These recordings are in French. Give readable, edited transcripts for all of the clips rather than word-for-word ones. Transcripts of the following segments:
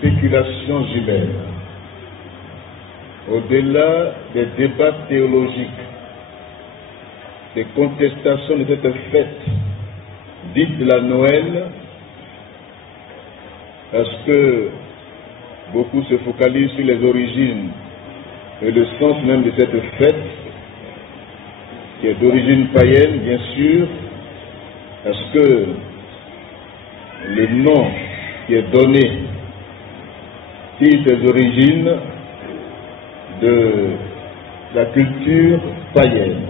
spéculations humaines, au-delà des débats théologiques, des contestations de cette fête dite de la Noël, parce que beaucoup se focalisent sur les origines et le sens même de cette fête, qui est d'origine païenne, bien sûr, parce que le nom qui est donné tire ses origines de la culture païenne.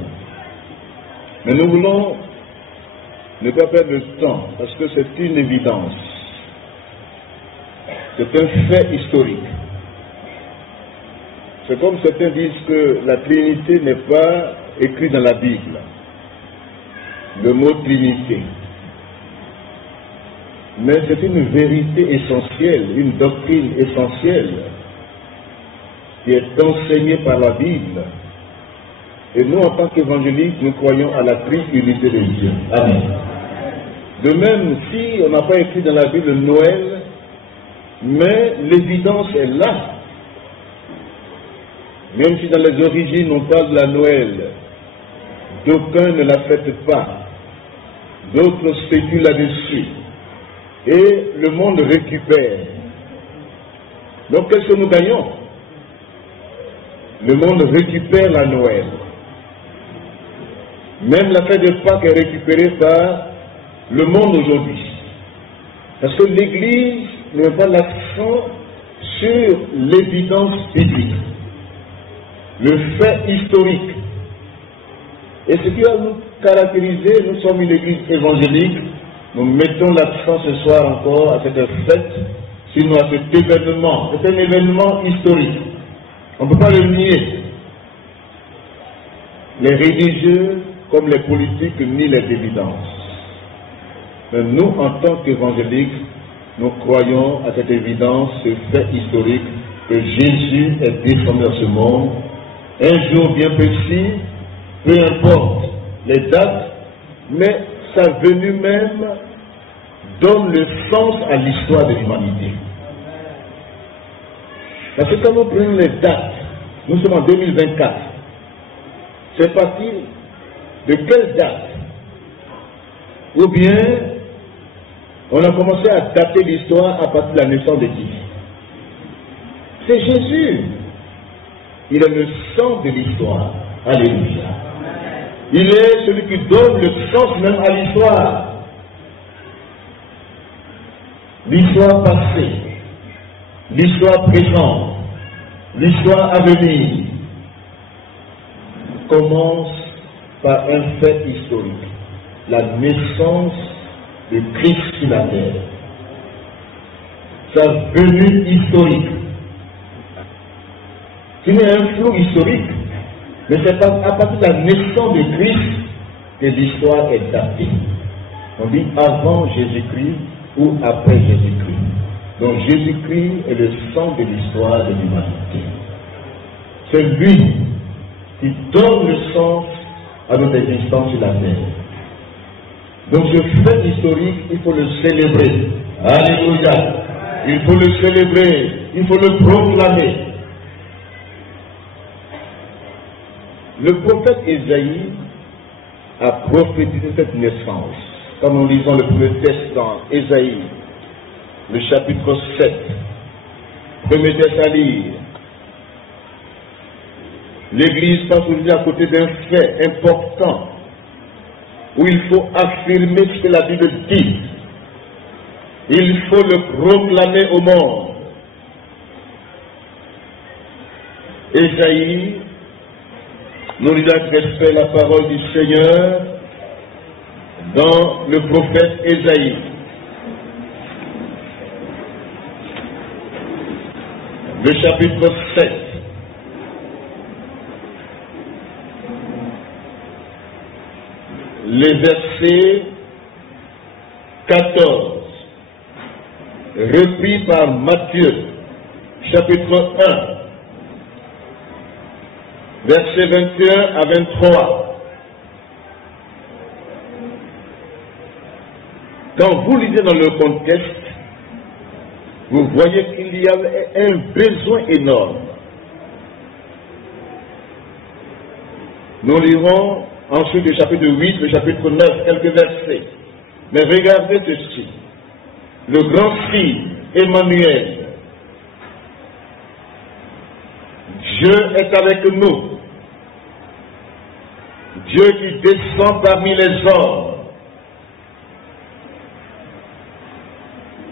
Mais nous voulons ne pas perdre le temps, parce que c'est une évidence. C'est un fait historique. C'est comme certains disent que la Trinité n'est pas écrite dans la Bible. Le mot Trinité. Mais c'est une vérité essentielle, une doctrine essentielle qui est enseignée par la Bible. Et nous, en tant qu'évangélistes, nous croyons à la triunité de Dieu. Amen. De même, si on n'a pas écrit dans la Bible Noël, mais l'évidence est là. Même si dans les origines on parle de la Noël, d'aucuns ne la fêtent pas, d'autres spéculent là-dessus, et le monde récupère. Donc qu'est-ce que nous gagnons? Le monde récupère la Noël. Même la fête de Pâques est récupérée par le monde aujourd'hui. Parce que l'Église ne met pas l'accent sur l'évidence biblique, le fait historique. Et ce qui va nous caractériser, nous sommes une Église évangélique, nous mettons l'accent ce soir encore à cette fête, sinon à cet événement. C'est un événement historique. On ne peut pas le nier. Les religieux, comme les politiques, nient les évidences. Mais nous, en tant qu'évangéliques, nous croyons à cette évidence, ce fait historique, que Jésus est descendu dans ce monde, un jour bien précis, peu importe les dates, mais sa venue même donne le sens à l'histoire de l'humanité. Parce que quand nous prenons les dates, nous sommes en 2024, c'est parti de quelle date? Ou bien on a commencé à dater l'histoire à partir de la naissance de qui? C'est Jésus. Il est le sens de l'histoire. Alléluia. Il est celui qui donne le sens même à l'histoire. L'histoire passée, l'histoire présente, l'histoire à venir commence par un fait historique, la naissance de Christ sur la terre. Sa venue historique. Ce n'est un flou historique, mais c'est à partir de la naissance de Christ que l'histoire est datée. On dit avant Jésus-Christ ou après Jésus-Christ. Donc Jésus-Christ est le centre de l'histoire de l'humanité. C'est lui qui donne le sens à notre existence sur la terre. Donc ce fait historique, il faut le célébrer. Alléluia. Il faut le célébrer, il faut le proclamer. Le prophète Ésaïe a prophétisé cette naissance. Comme nous lisons le premier texte dans Ésaïe, le chapitre 7, premier texte à lire. L'Église passe aujourd'hui à côté d'un fait important où il faut affirmer ce que la Bible dit. Il faut le proclamer au monde. Ésaïe, nous lisons avec respect la parole du Seigneur dans le prophète Ésaïe. Le chapitre 7. Les versets 14, repris par Matthieu, chapitre 1, versets 21 à 23. Quand vous lisez dans le contexte, vous voyez qu'il y a un besoin énorme. Nous lirons ensuite le chapitre 8, le chapitre 9, quelques versets. Mais regardez ceci. Le grand signe, Emmanuel. Dieu est avec nous. Dieu qui descend parmi les hommes.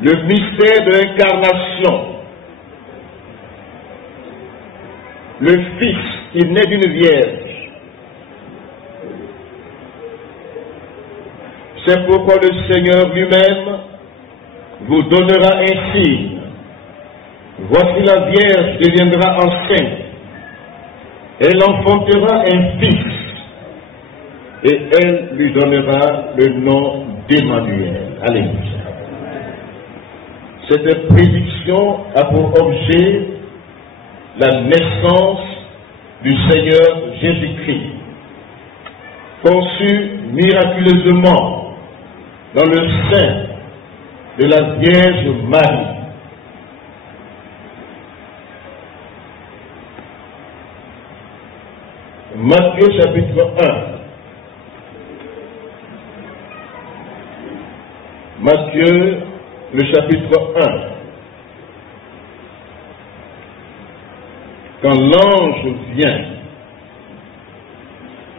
Le mystère de l'incarnation. Le Fils qui naît d'une vierge. C'est pourquoi le Seigneur lui-même vous donnera un signe. Voici la Vierge deviendra enceinte. Elle enfantera un fils. Et elle lui donnera le nom d'Emmanuel. Alléluia. Cette prédiction a pour objet la naissance du Seigneur Jésus-Christ, conçu miraculeusement dans le sein de la Vierge Marie. Matthieu chapitre 1. Matthieu, le chapitre 1. Quand l'ange vient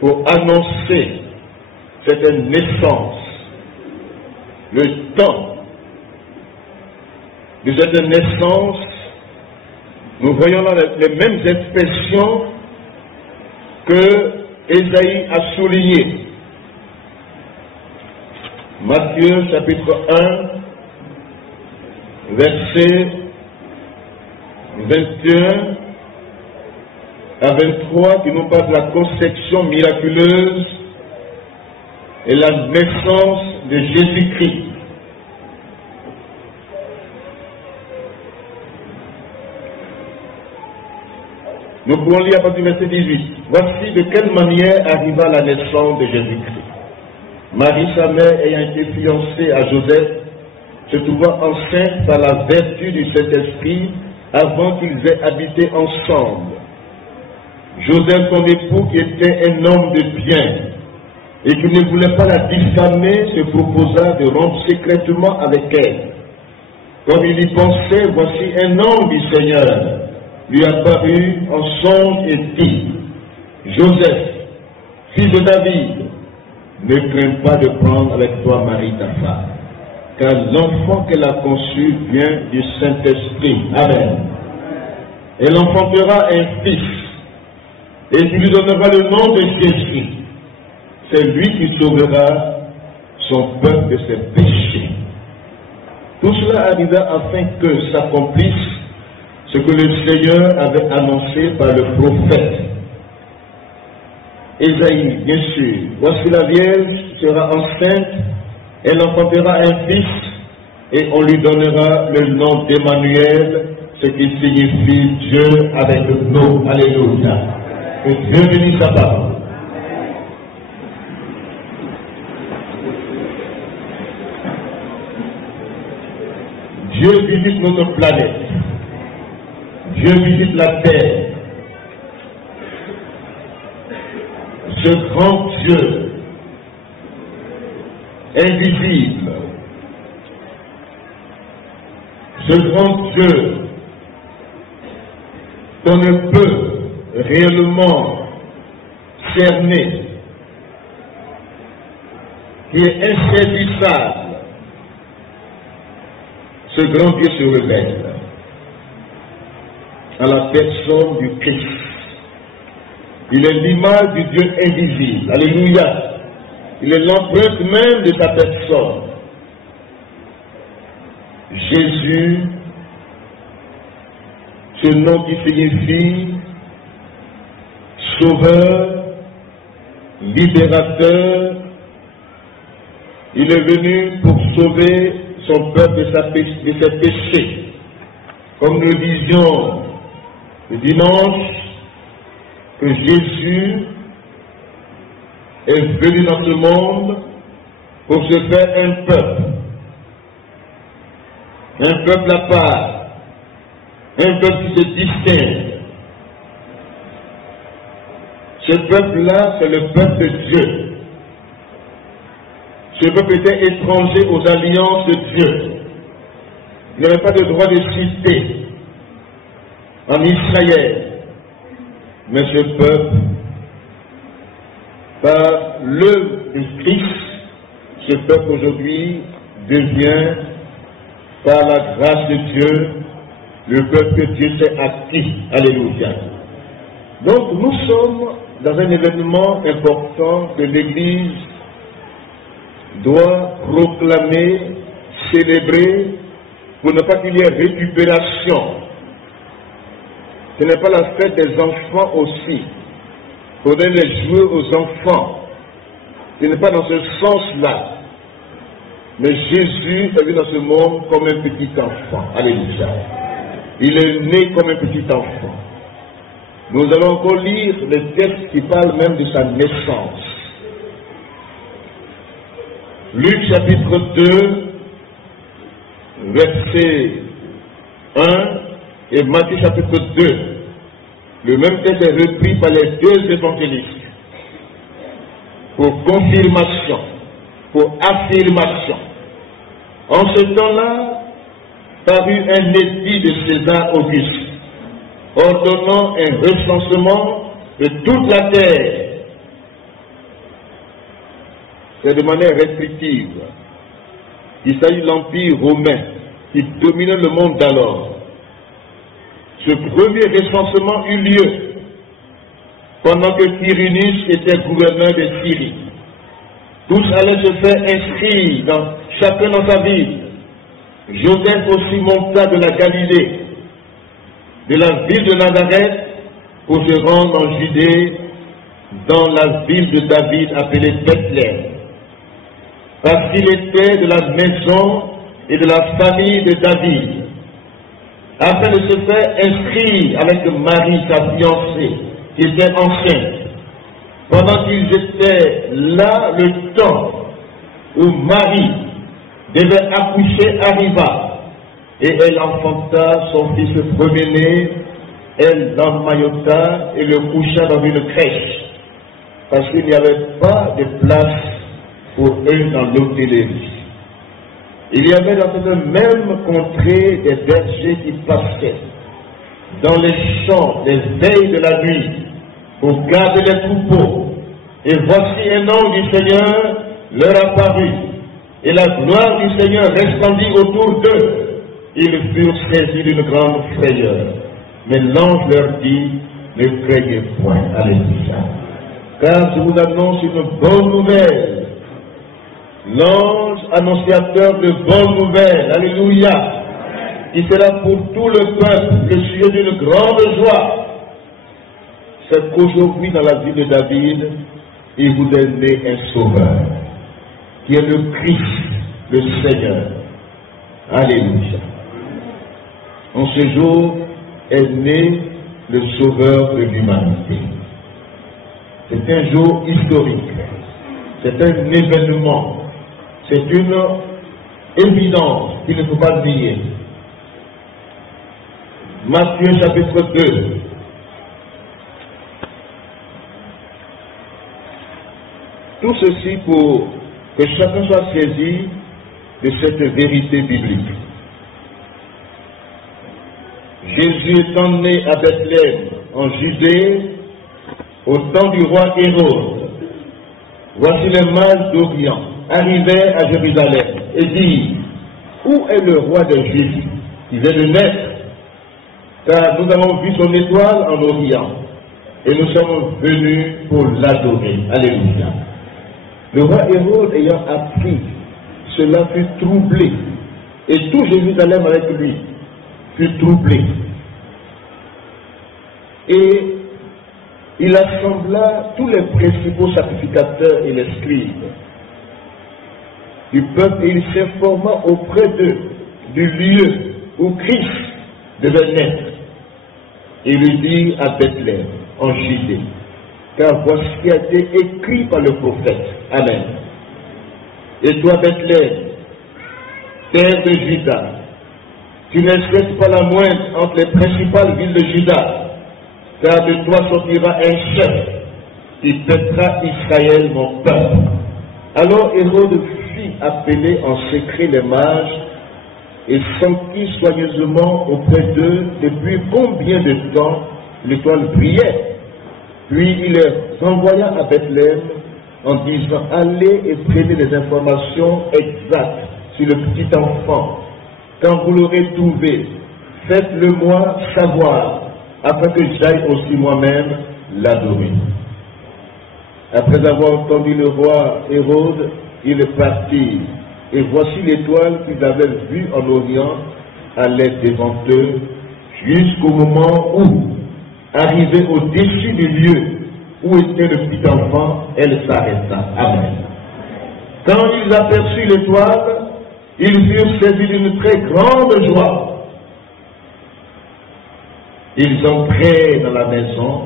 pour annoncer cette naissance, le temps de cette naissance, nous voyons là les mêmes expressions que Ésaïe a soulignées. Matthieu chapitre 1, verset 21 à 23, qui nous parle de la conception miraculeuse et la naissance de Jésus-Christ. Nous pouvons lire à partir du verset 18. Voici de quelle manière arriva la naissance de Jésus-Christ. Marie, sa mère, ayant été fiancée à Joseph, se trouva enceinte par la vertu du Saint-Esprit avant qu'ils aient habité ensemble. Joseph, son époux, qui était un homme de bien et qui ne voulait pas la diffamer, se proposa de rompre secrètement avec elle. Comme il y pensait, voici un ange du Seigneur lui apparut en songe et dit: Joseph, fils de David, ne crains pas de prendre avec toi Marie ta femme, car l'enfant qu'elle a conçu vient du Saint-Esprit. Amen. Elle enfantera un fils, et tu lui donneras le nom de Jésus. C'est lui qui sauvera son peuple de ses péchés. Tout cela arriva afin que s'accomplisse ce que le Seigneur avait annoncé par le prophète Ésaïe, bien sûr. Voici la Vierge sera enceinte, elle enfantera un fils, et on lui donnera le nom d'Emmanuel, ce qui signifie Dieu avec nous. Alléluia. Que Dieu bénisse sa parole. Dieu visite notre planète. Dieu visite la terre. Ce grand Dieu invisible, ce grand Dieu qu'on ne peut réellement cerner, qui est insaisissable, ce grand Dieu se révèle à la personne du Christ. Il est l'image du Dieu invisible. Alléluia. Il est l'empreinte même de sa personne. Jésus, ce nom qui signifie Sauveur, Libérateur. Il est venu pour sauver son peuple de ses péchés. Comme nous disions le dimanche, que Jésus est venu dans ce monde pour se faire un peuple à part, un peuple qui se distingue. Ce peuple-là, c'est le peuple de Dieu. Ce peuple était étranger aux alliances de Dieu. Il n'avait pas de droit de cité en Israël. Mais ce peuple, par l'œuvre de Christ, ce peuple aujourd'hui devient, par la grâce de Dieu, le peuple que Dieu s'est acquis. Alléluia. Donc nous sommes dans un événement important que l'Église doit proclamer, célébrer, pour ne pas qu'il y ait récupération. Ce n'est pas la fête des enfants aussi. Il faudrait les jouer aux enfants. Ce n'est pas dans ce sens-là. Mais Jésus est venu dans ce monde comme un petit enfant. Alléluia. Il est né comme un petit enfant. Nous allons encore lire les textes qui parlent même de sa naissance. Luc chapitre 2, verset 1 et Matthieu chapitre 2. Le même texte est repris par les deux évangélistes pour confirmation, pour affirmation. En ce temps-là, parut un édit de César Auguste, ordonnant un recensement de toute la terre. C'est de manière restrictive. Il s'agit de l'Empire romain qui dominait le monde d'alors. Ce premier recensement eut lieu pendant que Quirinius était gouverneur de Syrie. Tous allaient se faire inscrire, chacun dans sa ville. Joseph aussi monta de la Galilée, de la ville de Nazareth, pour se rendre en Judée, dans la ville de David appelée Bethléem, parce qu'il était de la maison et de la famille de David, afin de se faire inscrire avec Marie, sa fiancée, qui était enceinte. Pendant qu'ils étaient là, le temps où Marie devait accoucher arriva, et elle enfanta son fils premier-né, elle l'emmaillota et le coucha dans une crèche, parce qu'il n'y avait pas de place pour eux dans l'hôtellerie. Il y avait dans cette même contrée des bergers qui passaient dans les champs les veilles de la nuit pour garder les troupeaux. Et voici un ange du Seigneur leur apparut, et la gloire du Seigneur resplendit autour d'eux. Ils furent saisis d'une grande frayeur. Mais l'ange leur dit, ne craignez point. Alléluia. Car je vous annonce une bonne nouvelle. L'ange annonciateur de bonnes nouvelles, alléluia, qui sera pour tout le peuple le sujet d'une grande joie. C'est qu'aujourd'hui, dans la vie de David, il vous est né un sauveur, qui est le Christ, le Seigneur. Alléluia. En ce jour est né le sauveur de l'humanité. C'est un jour historique, c'est un événement. C'est une évidence qu'il ne faut pas nier. Matthieu chapitre 2. Tout ceci pour que chacun soit saisi de cette vérité biblique. Jésus étant né à Bethléem, en Judée, au temps du roi Hérode, voici les mages d'Orient arrivaient à Jérusalem et disent, où est le roi des Juifs qui vient de naître? Car nous avons vu son étoile en Orient et nous sommes venus pour l'adorer. Alléluia. Le roi Hérode ayant appris cela fut troublé, et tout Jérusalem avec lui fut troublé. Et il assembla tous les principaux sacrificateurs et les scribes du peuple, et il s'informa auprès d'eux du lieu où Christ devait naître. Et lui dit à Bethléem, en Judée, car voici ce qui a été écrit par le prophète. Amen. Et toi, Bethléem, terre de Juda, Tu n'expresses pas la moindre entre les principales villes de Juda, car de toi sortira un chef qui peuplera Israël, mon peuple. Alors Hérode fit appeler en secret les mages et s'enquit soigneusement auprès d'eux depuis combien de temps l'étoile brillait. Puis il les envoya à Bethléem en disant: allez et prenez des informations exactes sur le petit enfant. Quand vous l'aurez trouvé, faites-le-moi savoir, afin que j'aille aussi moi-même l'adorer. Après avoir entendu le roi Hérode, il partit. Et voici l'étoile qu'ils avaient vue en Orient allait devant eux, jusqu'au moment où, arrivée au-dessus du lieu où était le petit enfant, elle s'arrêta. Amen. Quand ils aperçurent l'étoile, ils furent saisis d'une très grande joie. Ils entrèrent dans la maison,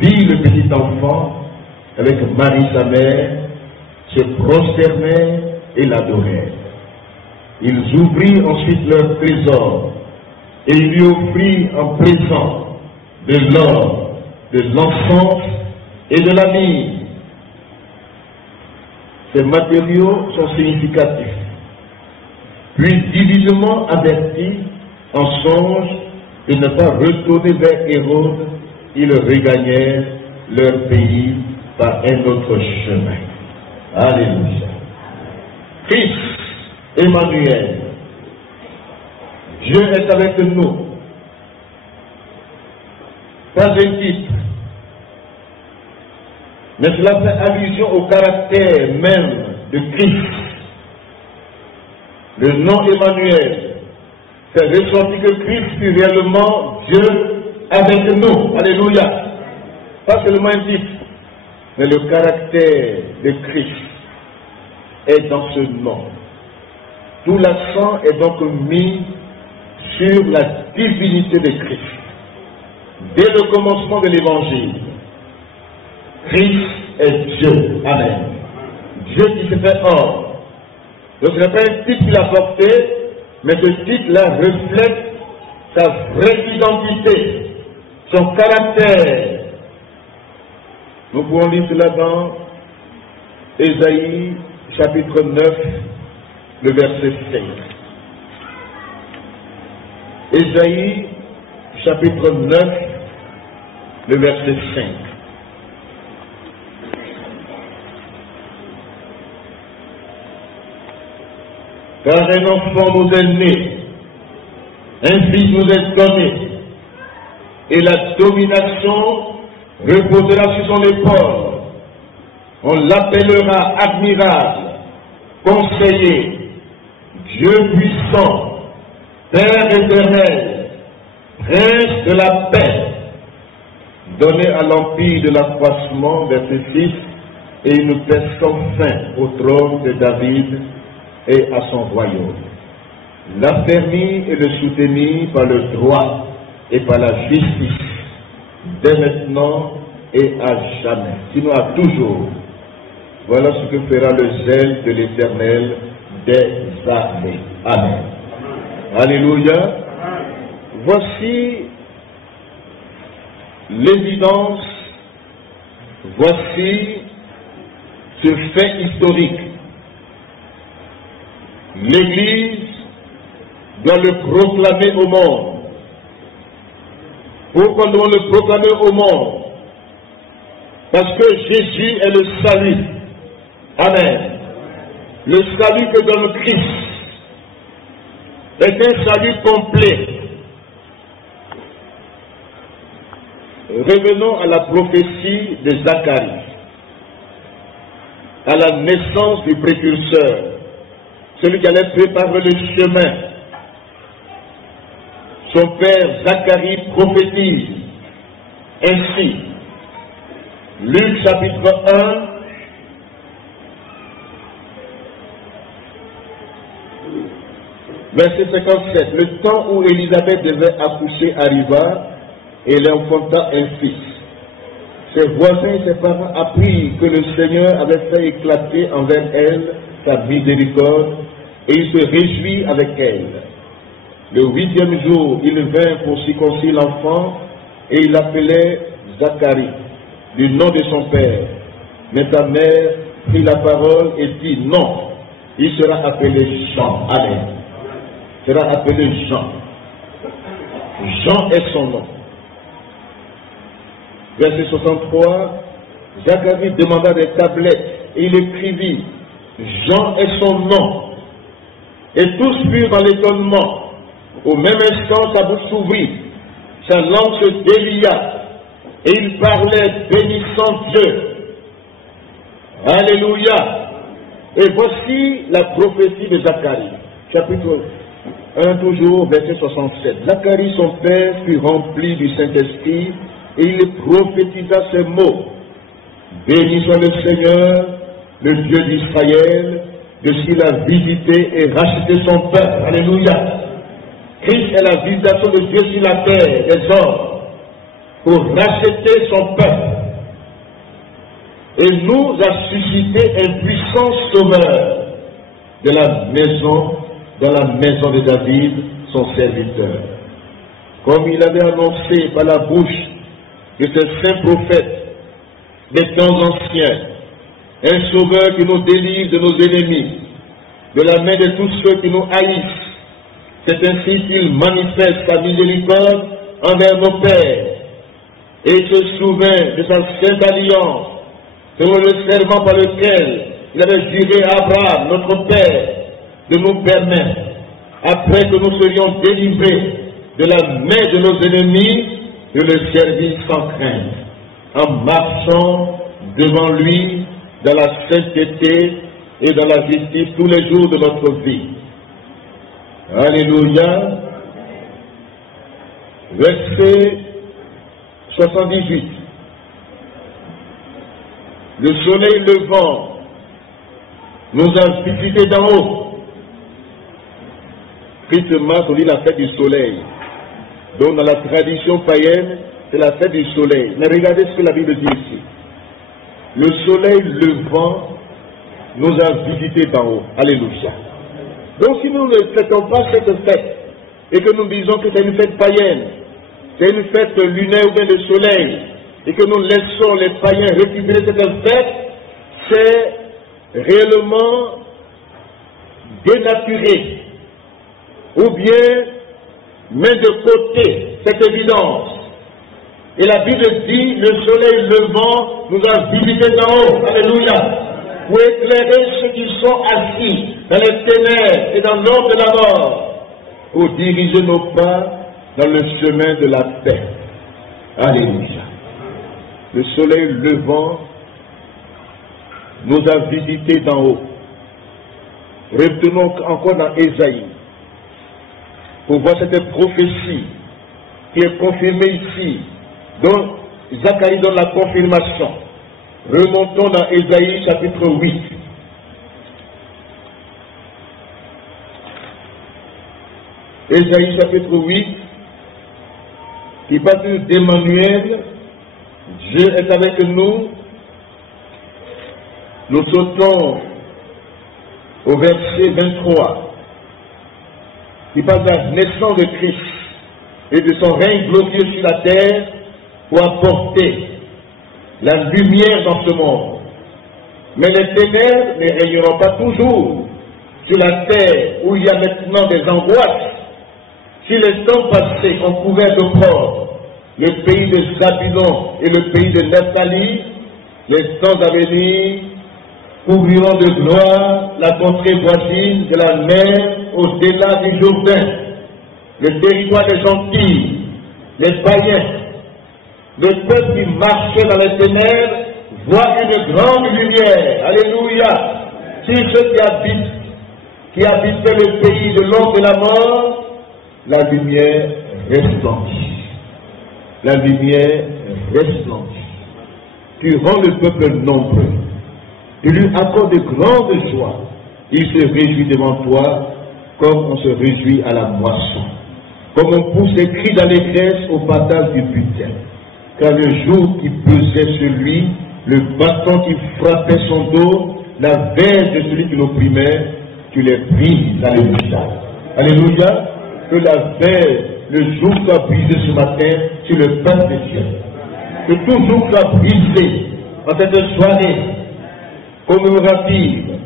virent le petit enfant avec Marie sa mère, se prosternèrent et l'adorèrent. Ils ouvrirent ensuite leur trésor et lui offrirent en présent de l'or, de l'encens et de la myrrhe. Ces matériaux sont significatifs. Puis divinement avertis en songe de ne pas retourner vers Hérode, ils regagnèrent leur pays par un autre chemin. Alléluia. Christ, Emmanuel, Dieu est avec nous. Pas un titre, mais cela fait allusion au caractère même de Christ. Le nom Emmanuel fait ressortir que Christ fut réellement Dieu avec nous. Alléluia. Pas seulement un titre, mais le caractère de Christ est dans ce nom. Tout l'accent est donc mis sur la divinité de Christ. Dès le commencement de l'évangile, Christ est Dieu. Amen. Dieu qui se fait homme. Donc ce n'est pas un titre qu'il a porté, mais ce titre-là reflète sa vraie identité, son caractère. Nous pouvons lire cela dans Ésaïe chapitre 9, le verset 5. Ésaïe chapitre 9, le verset 5. Car un enfant nous est né, un fils nous est donné, et la domination reposera sur son épaule. On l'appellera admirable, conseiller, Dieu puissant, Père éternel, Prince de la paix, donné à l'empire de l'accroissement de ses fils et une paix sans fin au trône de David et à son royaume. L'affermir et le soutenir par le droit et par la justice, dès maintenant et à jamais, sinon à toujours. Voilà ce que fera le zèle de l'Éternel des armées. Amen. Alléluia. Voici l'évidence, voici ce fait historique. L'Église doit le proclamer au monde. Pourquoi nous devons le proclamer au monde? Parce que Jésus est le salut. Amen. Le salut que donne Christ est un salut complet. Revenons à la prophétie de Zacharie, à la naissance du précurseur, celui qui allait préparer le chemin. Son père Zacharie prophétise ainsi. Luc chapitre 1, verset 57. Le temps où Élisabeth devait accoucher arriva et elle enfanta un fils. Ses voisins et ses parents apprirent que le Seigneur avait fait éclater envers elle sa miséricorde et il se réjouit avec elle. Le 8e jour, il vint pour circoncire l'enfant et il l'appelait Zacharie, du nom de son père. Mais sa mère prit la parole et dit non, il sera appelé Jean. Amen. Il sera appelé Jean. Jean est son nom. Verset 63, Zacharie demanda des tablettes et il écrivit Jean est son nom. Et tous furent dans l'étonnement. Au même instant, sa bouche s'ouvrit, sa langue se délia, et il parlait bénissant Dieu. Alléluia. Et voici la prophétie de Zacharie, chapitre 1 toujours, verset 67. Zacharie, son père, fut rempli du Saint-Esprit, et il prophétisa ces mots. Béni soit le Seigneur, le Dieu d'Israël, de s'il a visité et racheté son peuple. Alléluia. Christ est la visitation de Dieu sur la terre, des hommes, pour racheter son peuple. Et nous a suscité un puissant sauveur de la maison, dans la maison de David, son serviteur. Comme il avait annoncé par la bouche de ce saint prophète des temps anciens, un sauveur qui nous délivre de nos ennemis, de la main de tous ceux qui nous haïssent. C'est ainsi qu'il manifeste sa miséricorde envers nos pères et se souvient de sa sainte alliance, selon le serment par lequel il avait juré à Abraham, notre père, de nous permettre, après que nous serions délivrés de la main de nos ennemis, de le servir sans crainte, en marchant devant lui dans la sainteté et dans la justice tous les jours de notre vie. Alléluia. Verset 78. Le soleil levant nous a visités d'en haut. Tristement, on dit la fête du soleil. Donc, dans la tradition païenne, c'est la fête du soleil. Mais regardez ce que la Bible dit ici. Le soleil levant nous a visités d'en haut. Alléluia. Donc, si nous ne fêtons pas cette fête, et que nous disons que c'est une fête païenne, c'est une fête lunaire ou bien de soleil, et que nous laissons les païens récupérer cette fête, c'est réellement dénaturé, ou bien mettre de côté cette évidence. Et la Bible dit, le soleil levant nous a visités d'en haut. Alléluia. Pour éclairer ceux qui sont assis dans les ténèbres et dans l'ombre de la mort, pour diriger nos pas dans le chemin de la paix. Alléluia. Le soleil levant nous a visités d'en haut. Retenons encore dans Ésaïe, pour voir cette prophétie qui est confirmée ici, dont Zacharie donne la confirmation. Remontons dans Ésaïe chapitre 8. Ésaïe chapitre 8, qui parle d'Emmanuel, Dieu est avec nous. Nous sautons au verset 23, qui parle de la naissance de Christ et de son règne glorieux sur la terre pour apporter la lumière dans ce monde. Mais les ténèbres ne régneront pas toujours sur la terre où il y a maintenant des angoisses. Si les temps passés ont couvert d'opprobre le pays de Zabulon et le pays de Naphtali, les temps à venir couvriront de gloire la contrée voisine de la mer au-delà du Jourdain, le territoire des gentils, les païens. Le peuple qui marchait dans les ténèbres voit une grande lumière. Alléluia. Si ceux qui habitaient le pays de l'ombre de la mort, la lumière resplendit. La lumière resplendit. Tu rends le peuple nombreux. Tu lui accordes de grandes joies. Il se réjouit devant toi comme on se réjouit à la moisson. Comme on pousse les cris d'allégresse au partage du butin. Car le jour qui pesait sur lui, le bâton qui frappait son dos, la verge de celui qui l'opprimait, tu les brises. Alléluia. Alléluia. que la veille, le jour soit brisé ce matin sur le peuple de Dieu. Que tout jour soit brisé en cette soirée commémorative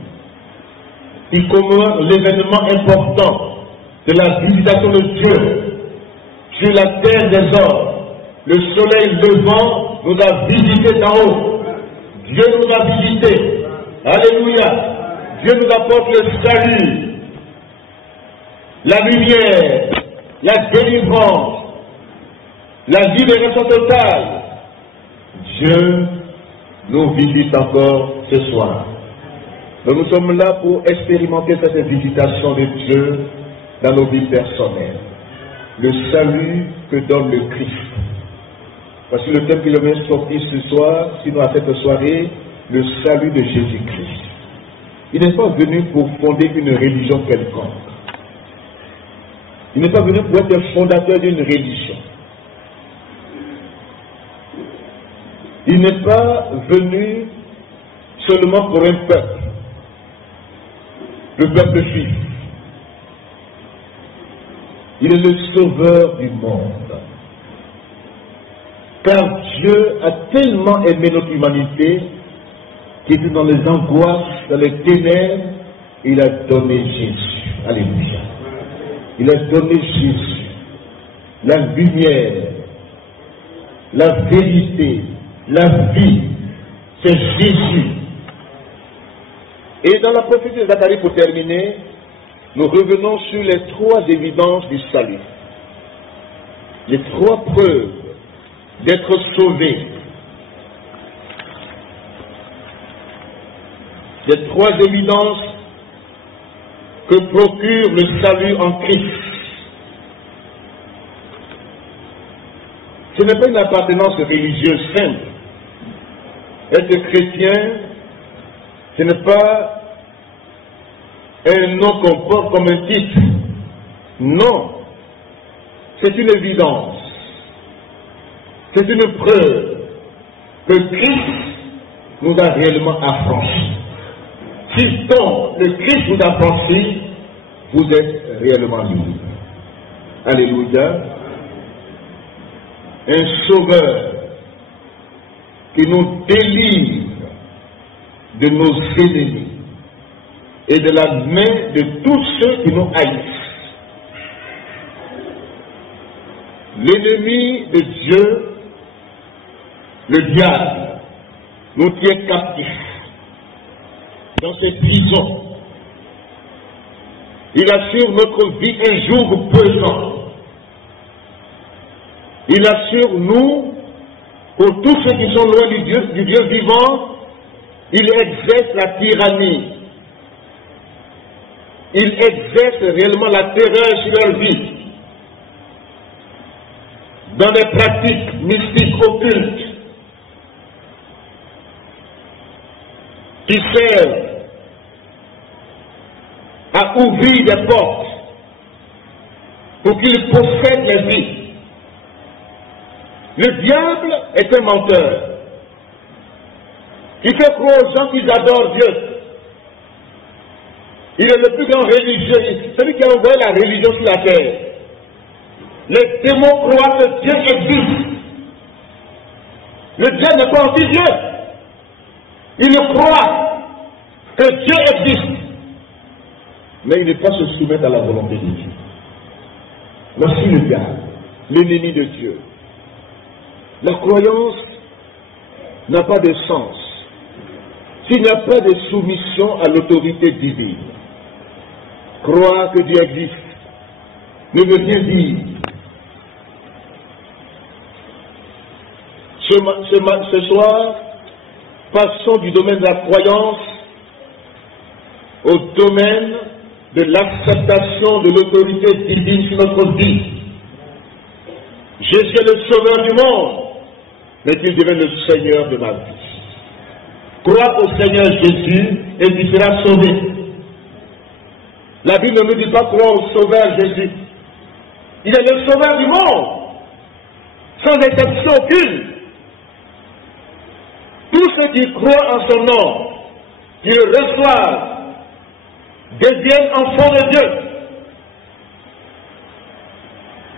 qui commémore l'événement important de la visitation de Dieu sur la terre des hommes. Le soleil levant nous a visités d'en haut. Dieu nous a visités. Alléluia. Dieu nous apporte le salut, la lumière, la délivrance, la libération totale. Dieu nous visite encore ce soir. Nous sommes là pour expérimenter cette visitation de Dieu dans nos vies personnelles. Le salut que donne le Christ. Parce que le thème qu'il vient sortir ce soir, sinon à cette soirée, le salut de Jésus-Christ. Il n'est pas venu pour fonder une religion quelconque. Il n'est pas venu pour être le fondateur d'une religion. Il n'est pas venu seulement pour un peuple, le peuple juif. Il est le sauveur du monde. Car Dieu a tellement aimé notre humanité qu'il était dans les angoisses, dans les ténèbres, il a donné Jésus. Alléluia. Il a donné Jésus, la lumière, la vérité, la vie. C'est Jésus. Et dans la prophétie de Zacharie, pour terminer, nous revenons sur les trois évidences du salut. Les trois preuves d'être sauvé. Les trois évidences que procure le salut en Christ. Ce n'est pas une appartenance religieuse simple. Être chrétien, ce n'est pas un nom qu'on porte comme un titre. Non. C'est une évidence. C'est une preuve que Christ nous a réellement affranchis. Si donc le Christ vous a affranchis, vous êtes réellement libre. Alléluia. Un sauveur qui nous délivre de nos ennemis et de la main de tous ceux qui nous haïssent. L'ennemi de Dieu, le diable, nous tient captifs dans ses prisons. Il assure notre vie un jour pesant. Il assure nous, pour tous ceux qui sont loin du Dieu vivant, il exerce la tyrannie. Il exerce réellement la terreur sur leur vie. Dans des pratiques mystiques occultes qui servent à ouvrir des portes pour qu'ils possèdent les vies. Le diable est un menteur. Il fait croire aux gens qu'ils adorent Dieu. Il est le plus grand religieux, celui qui a envoyé la religion sur la terre. Les démons croient que Dieu existe. Le diable n'est pas anti-Dieu. Il croit que Dieu existe. Mais il ne peut pas se soumettre à la volonté de Dieu. Voici le diable, l'ennemi de Dieu. La croyance n'a pas de sens s'il n'y a pas de soumission à l'autorité divine. Croire que Dieu existe ne veut rien dire. Ce soir, passons du domaine de la croyance au domaine de l'acceptation de l'autorité divine sur notre vie. Jésus est le sauveur du monde, mais qu'il devienne le Seigneur de ma vie. Crois au Seigneur Jésus et tu seras sauvé. La Bible ne nous dit pas croire au sauveur Jésus. Il est le sauveur du monde, sans exception aucune. Tous ceux qui croient en son nom, qui le reçoivent, deviennent enfants de Dieu.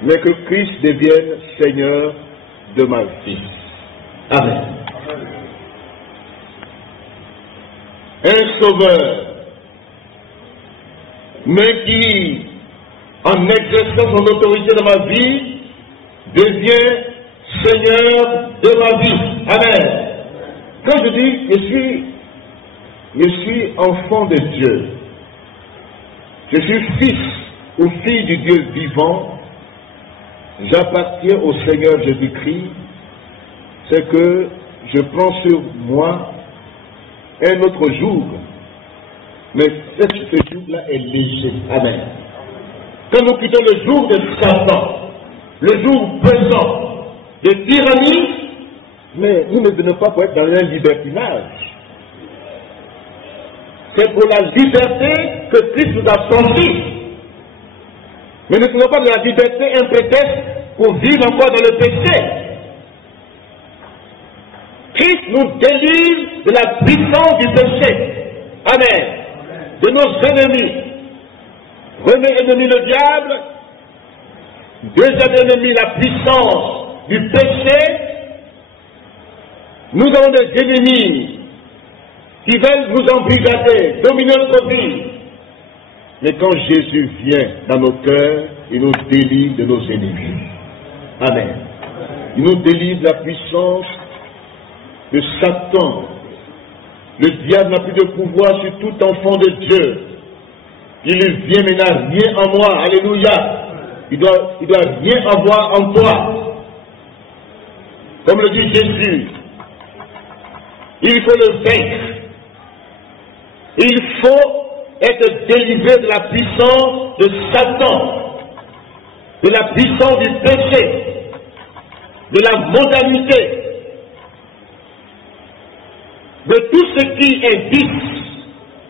mais que Christ devienne Seigneur de ma vie. Amen. Un sauveur, mais qui, en exerçant son autorité dans ma vie, devient Seigneur de ma vie. Amen. Quand je dis je suis enfant de Dieu, je suis fils ou fille du Dieu vivant, j'appartiens au Seigneur Jésus-Christ, c'est que je prends sur moi un autre jour, mais ce jour-là est léger. Amen. Quand nous quittons le jour de Satan, le jour pesant de tyrannie, mais nous ne venons pas pour être dans un libertinage. C'est pour la liberté que Christ nous a franchi. Mais nous ne voulons pas de la liberté un prétexte pour vivre encore dans le péché. Christ nous délivre de la puissance du péché. Amen. De nos ennemis. Premier ennemi le diable. Deuxième ennemi la puissance du péché. Nous avons des ennemis qui veulent nous embrigader, dominer notre vie. Mais quand Jésus vient dans nos cœurs, il nous délivre de nos ennemis. Amen. Il nous délivre de la puissance de Satan. Le diable n'a plus de pouvoir sur tout enfant de Dieu. Il vient mais n'a rien en moi. Alléluia. Il doit rien avoir en toi. Comme le dit Jésus, il faut le vaincre. Il faut être délivré de la puissance de Satan, de la puissance du péché, de la modernité, de tout ce qui est vice.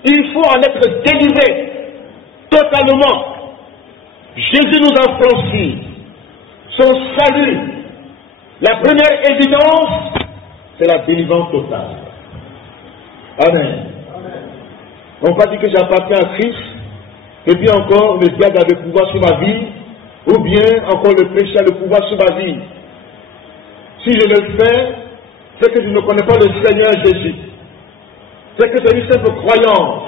Il faut en être délivré totalement. Jésus nous a franchi son salut. La première évidence, c'est la délivrance totale. Amen. On ne va pas dire que j'appartiens à Christ, et puis encore le diable a le pouvoir sur ma vie, ou bien encore le péché a le pouvoir sur ma vie. Si je le fais, c'est que je ne connais pas le Seigneur Jésus. C'est que c'est une simple croyance.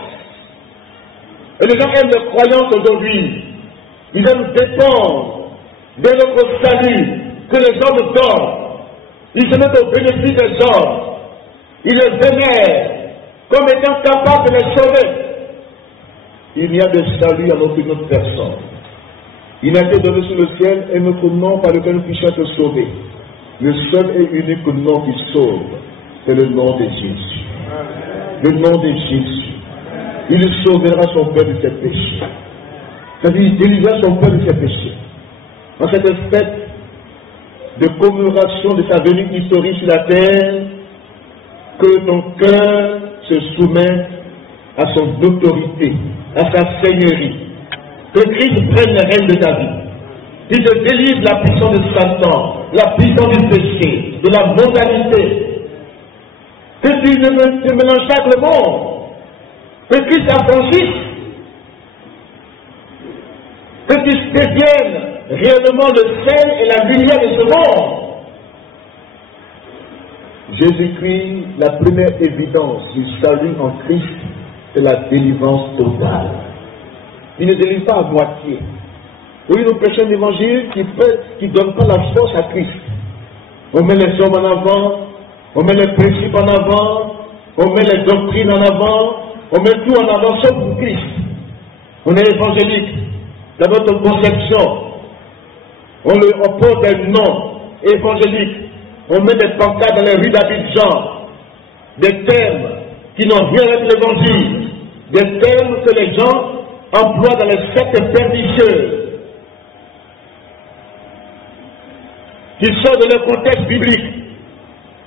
Et les gens aiment la croyance aujourd'hui. Ils aiment dépendre de notre salut que les hommes donnent. Ils se mettent au bénéfice des hommes. Ils les vénèrent comme étant capables de les sauver. Il y a de salut à notre personne. Il a été donné sur le ciel un autre nom par lequel nous puissions être sauvés. Le seul et unique nom qui sauve, c'est le nom de Jésus. Le nom de Jésus. Il sauvera son peuple de ses péchés. C'est-à-dire, il délivrera son peuple de ses péchés. En cette fête de commémoration de sa venue historique sur la terre, que ton cœur se soumette à son autorité, à sa seigneurie. Que Christ prenne le règne de ta vie. Il te délivre de la puissance de Satan, la puissance du péché, de la mondanité. Que tu ne mélanges pas avec le monde. Que Christ t'affranchisse. Que tu deviennes réellement le sel et la lumière de ce monde. Jésus-Christ, la première évidence du salut en Christ, c'est la délivrance totale. Il ne délivre pas à moitié. Oui, nous prêchons un évangile qui ne donne pas la force à Christ. On met les hommes en avant, on met les principes en avant, on met les doctrines en avant, on met tout en avant sauf pour Christ. On est évangélique. Dans notre conception, on pose des noms évangéliques. On met des pancartes dans les rues d'Abidjan, des termes qui n'ont rien avec l'évangile, des termes que les gens emploient dans les sectes pernicieuses, qui sortent de leur contexte biblique,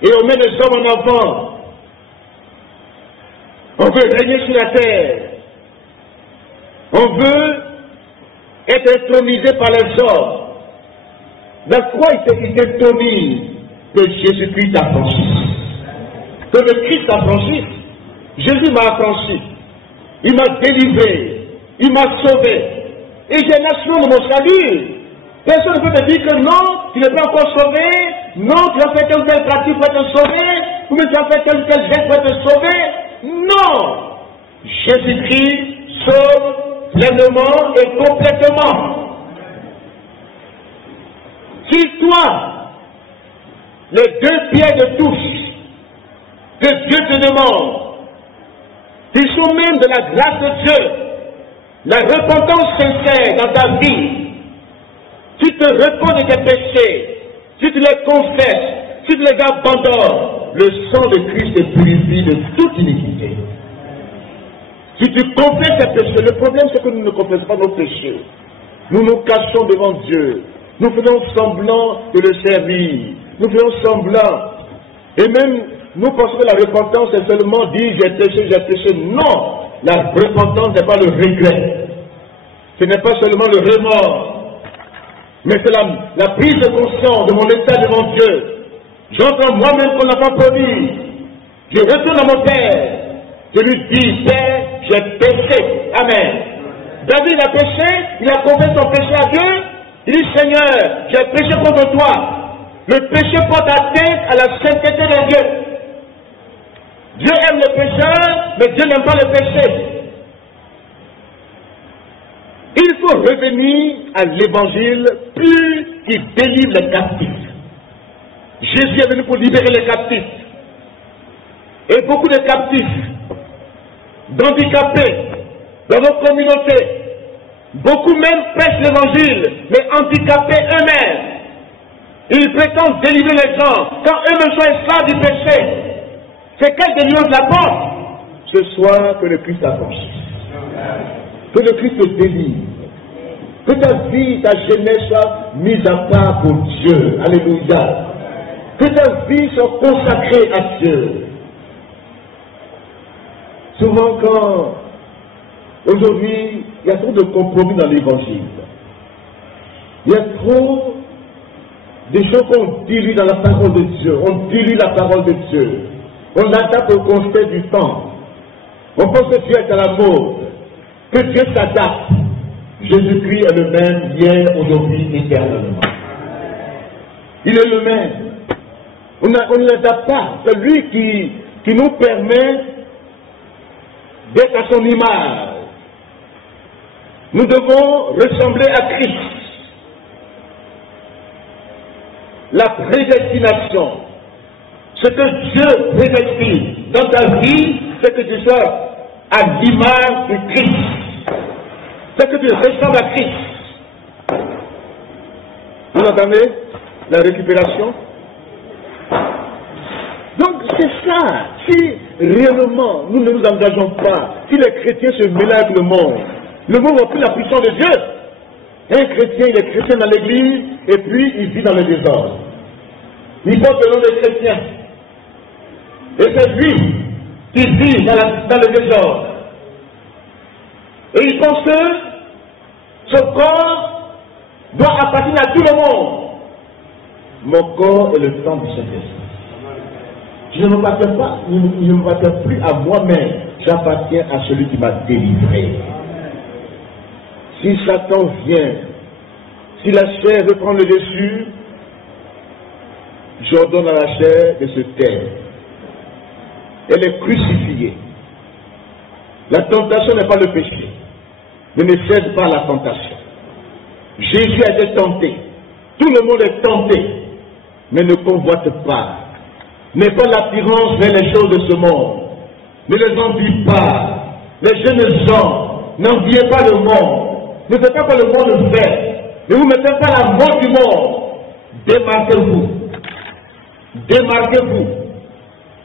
et on met les hommes en avant. On veut régner sur la terre. On veut être intronisé par les hommes. Dans quoi il t'intromise? Que Jésus-Christ t'a franchi. Que le Christ t'a franchi. Jésus m'a affranchi. Il m'a délivré. Il m'a sauvé. Et j'ai l'assurance de mon salut. Personne ne peut te dire que non, tu n'es pas encore sauvé, non, tu as fait telle ou telle pratique pour être sauvé, ou bien tu as fait tel ou tel geste pour être sauvé. Non! Jésus-Christ sauve pleinement et complètement. Si toi, les deux pierres de touche que Dieu te demande, ils sont même de la grâce de Dieu, la repentance sincère dans ta vie, tu te repens de tes péchés, si tu les confesses, si tu les abandonnes, le sang de Christ te purifie de toute iniquité. Si tu confesses tes péchés, le problème c'est que nous ne confessons pas nos péchés. Nous nous cachons devant Dieu. Nous faisons semblant de le servir. Nous faisons semblant. Et même, nous pensons que la repentance est seulement dire j'ai péché, j'ai péché. Non! La repentance n'est pas le regret. Ce n'est pas seulement le remords. Mais c'est la prise de conscience de mon état devant Dieu. J'entends moi-même qu'on n'a pas promis. Je retourne à mon Père. Je lui dis, Père, j'ai péché. Amen. David a péché, il a confessé son péché à Dieu. Il dit, Seigneur, j'ai péché contre toi. Le péché porte atteinte à la sainteté de Dieu. Dieu aime le pécheur, mais Dieu n'aime pas le péché. Il faut revenir à l'évangile plus qui délivre les captifs. Jésus est venu pour libérer les captifs. Et beaucoup de captifs, d'handicapés, dans nos communautés, beaucoup même prêchent l'évangile, mais handicapés eux-mêmes. Ils prétendent délivrer les gens quand eux-mêmes sont esclaves du péché. C'est quelle délivrance la porte? Ce soir, que le Christ t'affranchisse. Que le Christ te délivre. Que ta vie, ta jeunesse soit mise à part pour Dieu. Alléluia. Que ta vie soit consacrée à Dieu. Souvent quand, aujourd'hui, il y a trop de compromis dans l'évangile. Il y a trop de choses qu'on dilue dans la parole de Dieu. On dilue la parole de Dieu. On l'adapte au concept du temps. On pense que Dieu est à la mode. Que Dieu s'adapte. Jésus-Christ est le même hier, aujourd'hui, éternellement. Il est le même. On ne l'adapte pas. C'est lui qui nous permet d'être à son image. Nous devons ressembler à Christ. La prédestination, ce que Dieu prédestine dans ta vie, c'est que tu sois à l'image de Christ. C'est que tu ressembles à Christ. Vous entendez la récupération? Donc c'est ça. Si réellement nous ne nous engageons pas, si les chrétiens se mélangent avec le monde n'a plus la puissance de Dieu. Un chrétien, il est chrétien dans l'église et puis il vit dans le désordre. Il porte le nom de chrétien. Et c'est lui qui vit dans le désordre. Et il pense que ce corps doit appartenir à tout le monde. Mon corps est le temple du Saint-Esprit. Je ne m'appartiens plus à moi-même. J'appartiens à celui qui m'a délivré. Si Satan vient, si la chair veut prendre le dessus, j'ordonne à la chair de se taire. Elle est crucifiée. La tentation n'est pas le péché. Mais ne cède pas à la tentation. Jésus a été tenté. Tout le monde est tenté. Mais ne convoite pas. N'aie pas l'attirance vers les choses de ce monde. Ne les envie pas. Les jeunes gens, n'enviez pas le monde. Ne faites pas le monde fait. Ne vous mettez pas la mode du monde. Démarquez-vous. Démarquez-vous.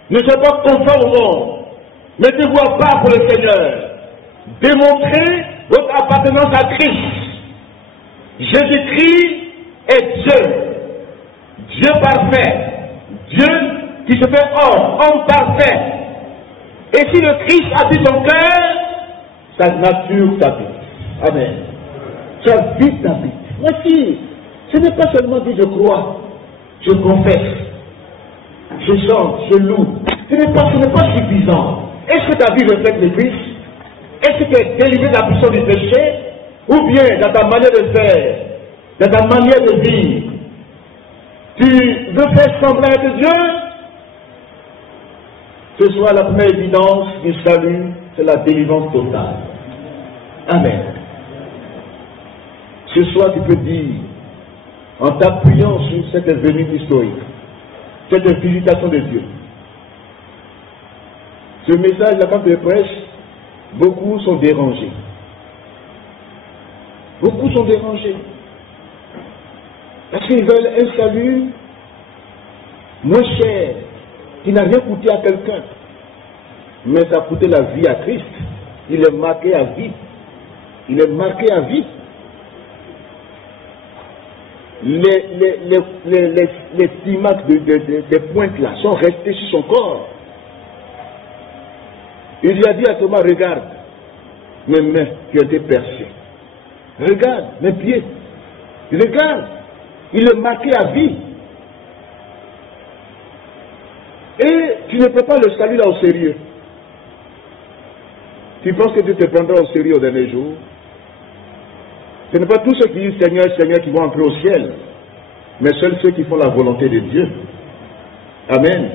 Ne soyez pas conforme au monde. Mettez-vous à part pour le Seigneur. Démontrez votre appartenance à Christ. Jésus-Christ est Dieu. Dieu parfait. Dieu qui se fait homme parfait. Et si le Christ habite ton cœur, sa nature t'habite. Amen. Sa vie t'habite. Voici, ce n'est pas seulement dire je crois, je confesse, je chante, je loue. Ce n'est pas suffisant. Est-ce que ta vie reflète le Christ? Est-ce que tu es délivré de la puissance du péché? Ou bien, dans ta manière de faire, dans ta manière de vivre. Tu veux faire semblant de Dieu? Ce soit la première évidence du salut, c'est la délivrance totale. Amen. Ce soir, tu peux dire, en t'appuyant sur cette venue historique, cette visitation de Dieu, ce message, la femme de prêche, beaucoup sont dérangés. Beaucoup sont dérangés. Parce qu'ils veulent un salut moins cher, qui n'a rien coûté à quelqu'un. Mais ça a coûté la vie à Christ. Il est marqué à vie. Il est marqué à vie. Les timacs des pointes là sont restés sur son corps. Il lui a dit à Thomas, regarde, mes mains qui ont été percées. Regarde, mes pieds. Regarde, il est marqué à vie. Et tu ne peux pas le salut là au sérieux. Tu penses que tu te prendras au sérieux au dernier jour? Ce n'est pas tous ceux qui disent Seigneur, Seigneur qui vont entrer au ciel, mais seuls ceux qui font la volonté de Dieu. Amen.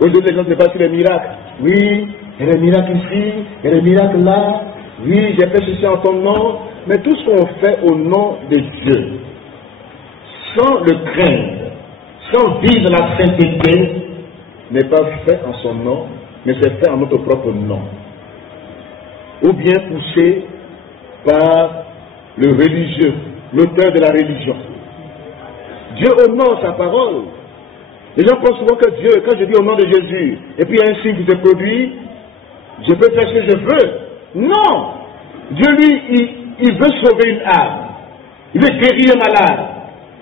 Aujourd'hui, les gens ne passent sur les miracles. Oui, il y a des miracles ici, il y a des miracles là. Oui, j'ai fait ceci en ton nom. Mais tout ce qu'on fait au nom de Dieu, sans le craindre, sans vivre la sainteté, n'est pas fait en son nom, mais c'est fait en notre propre nom. Ou bien poussé par le religieux, l'auteur de la religion. Dieu honore sa parole. Les gens pensent souvent que Dieu, quand je dis au nom de Jésus, et puis il y a un signe qui se produit, je peux faire ce que je veux. Non! Dieu, lui, il veut sauver une âme. Il veut guérir un malade.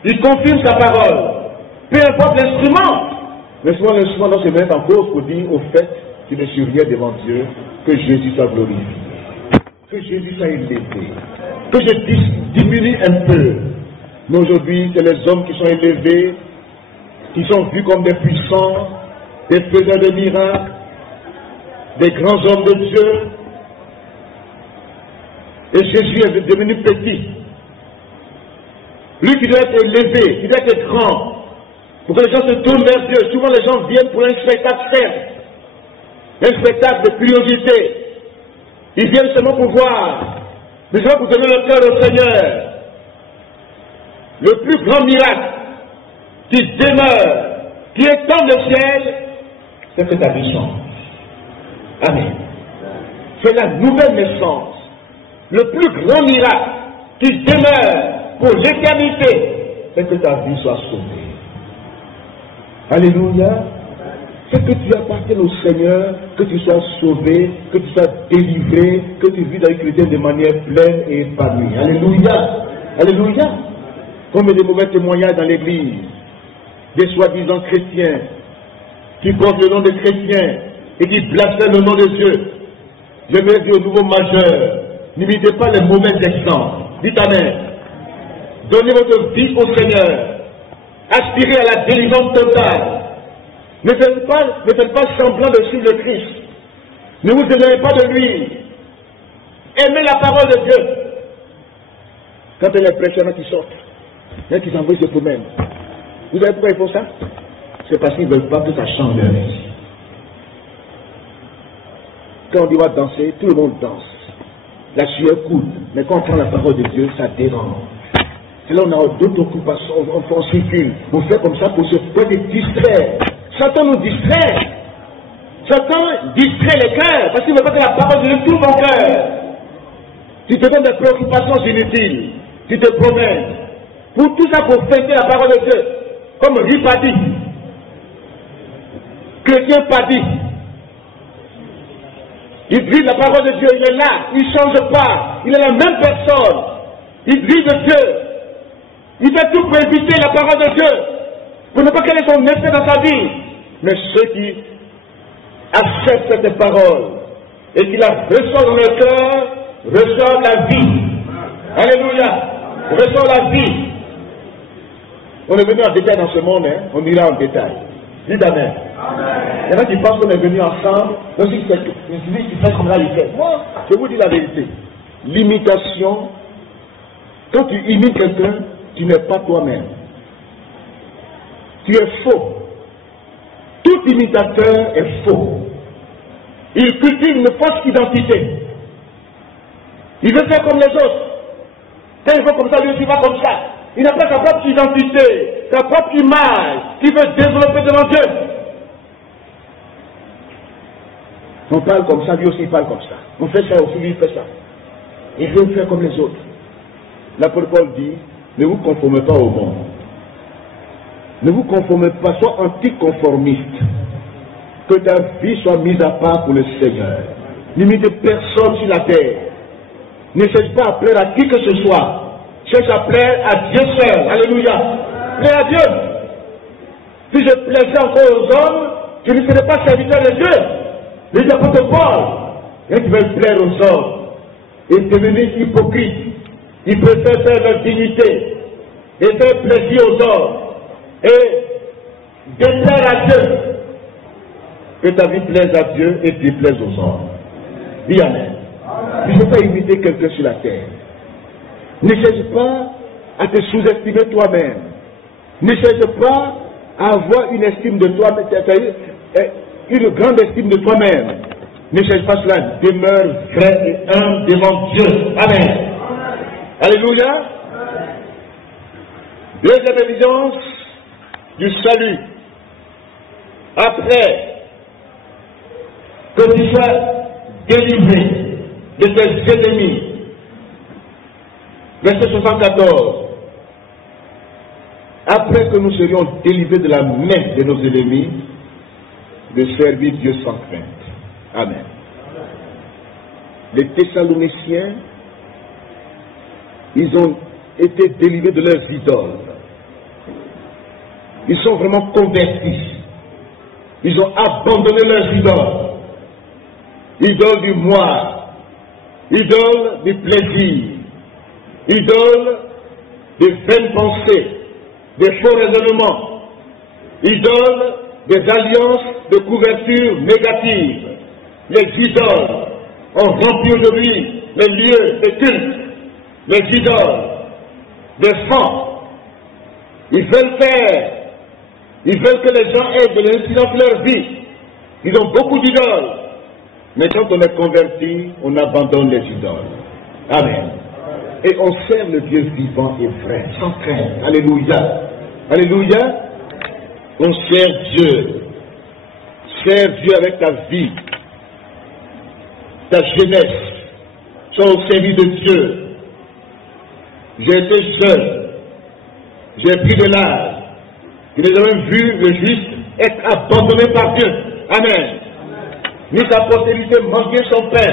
Il confirme sa parole. Peu importe l'instrument. Mais souvent l'instrument doit se mettre en cause pour dire au fait, tu ne suis rien devant Dieu, que Jésus soit glorifié. Que Jésus soit élevé. Que je diminue un peu. Mais aujourd'hui, c'est les hommes qui sont élevés, qui sont vus comme des puissants, des faiseurs de miracles, des grands hommes de Dieu. Et Jésus est devenu petit. Lui qui doit être élevé, qui doit être grand, pour que les gens se tournent vers Dieu. Souvent les gens viennent pour un spectacle certes, un spectacle de curiosité. Ils viennent seulement pour voir, mais seulement pour donner le cœur au Seigneur. Le plus grand miracle qui demeure, qui étend le ciel, c'est que ta vie change. Amen. C'est la nouvelle naissance. Le plus grand miracle qui demeure pour l'éternité, c'est que ta vie soit sauvée. Alléluia. C'est que tu appartiennes au Seigneur, que tu sois sauvé, que tu sois délivré, que tu vis dans les chrétiens de manière pleine et épanouie. Alléluia. Alléluia. Combien de mauvais témoignages dans l'église, des soi-disant chrétiens, qui portent le nom de chrétiens et qui blasphèment le nom de Dieu. Je vais dire aux nouveaux majeurs, n'imitez pas les mauvais exemples. Dites Amen. Donnez votre vie au Seigneur. Aspirez à la délivrance totale. Ne faites pas semblant de suivre le Christ. Ne vous éloignez pas de lui. Aimez la parole de Dieu. Quand il y a des prêcheurs qui sortent, il y a qui s'envoient de eux-mêmes. Vous savez pourquoi ils font ça? C'est parce qu'ils ne veulent pas que ça change leur vie. Quand on dit on va danser, tout le monde danse. La sueur coule. Mais quand on prend la parole de Dieu, ça dérange. Et là, on a d'autres occupations, on circule. On fait comme ça pour se distraire. Satan nous distrait. Satan distrait les cœurs parce qu'il ne veut pas que la parole de Dieu touche ton cœur. Tu te donnes des préoccupations inutiles. Tu te promènes. Pour tout ça, pour fêter la parole de Dieu. Comme Ripadi. Chrétien Padi. Il brille la parole de Dieu. Il est là. Il ne change pas. Il est la même personne. Il brille de Dieu. Il fait tout pour éviter la parole de Dieu. Pour ne pas qu'elle ait son effet dans sa vie. Mais ceux qui acceptent cette parole et qui la reçoivent dans leur cœur, reçoivent la vie. Alléluia. Reçoivent la vie. On est venu en détail dans ce monde, hein? On ira en détail. Dites Amen. Il y en a qui pensent qu'on est venu ensemble. Donc si celui qui fait comme là, il fait. Moi, je vous dis la vérité. L'imitation, quand tu imites quelqu'un, tu n'es pas toi-même. Tu es faux. Tout imitateur est faux. Il cultive une fausse identité. Il veut faire comme les autres. Quand il veut comme ça, lui aussi va comme ça. Il n'a pas sa propre identité, sa propre image qu'il veut développer devant Dieu. On parle comme ça, lui aussi il parle comme ça. On fait ça aussi, lui il fait ça. Il veut faire comme les autres. L'apôtre Paul dit, ne vous conformez pas au monde. Ne vous conformez pas, sois anticonformiste. Que ta vie soit mise à part pour le Seigneur. N'imite personne sur la terre. Ne cherche pas à plaire à qui que ce soit. Cherche à plaire à Dieu seul. Alléluia. Plaire à Dieu. Si je plaisais encore aux hommes, je ne serais pas serviteur de Dieu. Les apôtres Paul, ils veulent plaire aux hommes et devenir hypocrites. Ils préfèrent faire leur dignité et faire plaisir aux hommes et déplaire à Dieu. Que ta vie plaise à Dieu et puis plaise aux hommes. Dis Amen. Tu ne peux pas imiter quelqu'un sur la terre. Ne cherche pas à te sous-estimer toi-même. Ne cherche pas à avoir une estime de toi-même, une grande estime de toi-même. Ne cherche pas cela. Demeure vrai et humble devant Dieu. Amen. Alléluia. Deuxième évidence du salut. Après que tu sois délivré de tes ennemis. Verset 74. Après que nous serions délivrés de la main de nos ennemis, de servir Dieu sans crainte. Amen. Les Thessaloniciens, ils ont été délivrés de leurs idoles. Ils sont vraiment convertis. Ils ont abandonné leurs idoles. Idoles du moi, idoles du plaisir, idoles des vaines pensées, des faux raisonnements, idoles des alliances de couverture négatives. Les idoles ont rempli aujourd'hui les lieux de culte, les idoles des francs. Ils veulent que les gens aient de l'incidence de leur vie. Ils ont beaucoup d'idoles. Mais quand on est converti, on abandonne les idoles. Amen. Et on sert le Dieu vivant et vrai, sans crainte. Alléluia. Alléluia. On sert Dieu. Sers Dieu avec ta vie, ta jeunesse. Sois au service de Dieu. J'ai été jeune. J'ai pris de l'âge. Je n'ai jamais vu le juste être abandonné par Dieu. Amen. Ni sa postérité manquer son pain.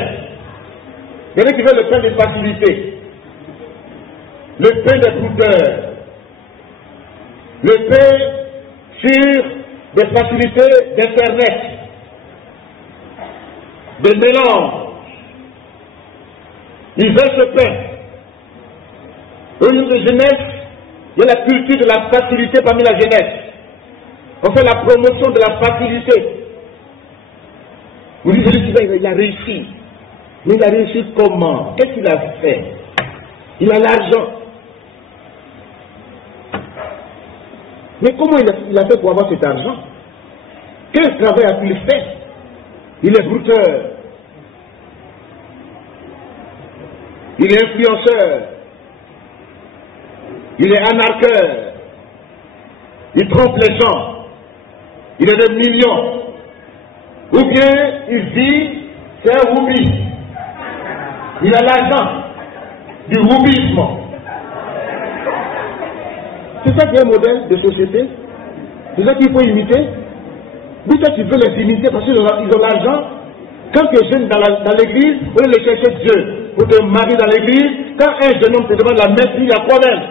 Il y en a qui veulent le pain de facilité. Le pain des brouteurs. Le pain sur des facilités d'Internet. Des mélanges. Ils veulent ce pain. Au niveau de jeunesse, il y a la culture de la facilité parmi la jeunesse. On fait la promotion de la facilité. Vous dites, il a réussi. Mais il a réussi comment? Qu'est-ce qu'il a fait? Il a l'argent. Mais comment il a fait pour avoir cet argent? Quel travail a-t-il fait? Il est brouteur. Il est influenceur. Il est anarcheur. Il trompe les gens. Il a des millions. Ou bien il dit, c'est un woubi. Il a l'argent du woubisme. C'est ça qui est un modèle de société. C'est ça qu'il faut imiter. Oui, toi tu veux les imiter parce qu'ils ont l'argent. Quand tu es jeune dans l'église, on va les chercher Dieu pour te marier dans l'église. Quand un jeune homme te demande la main, il a quoi même?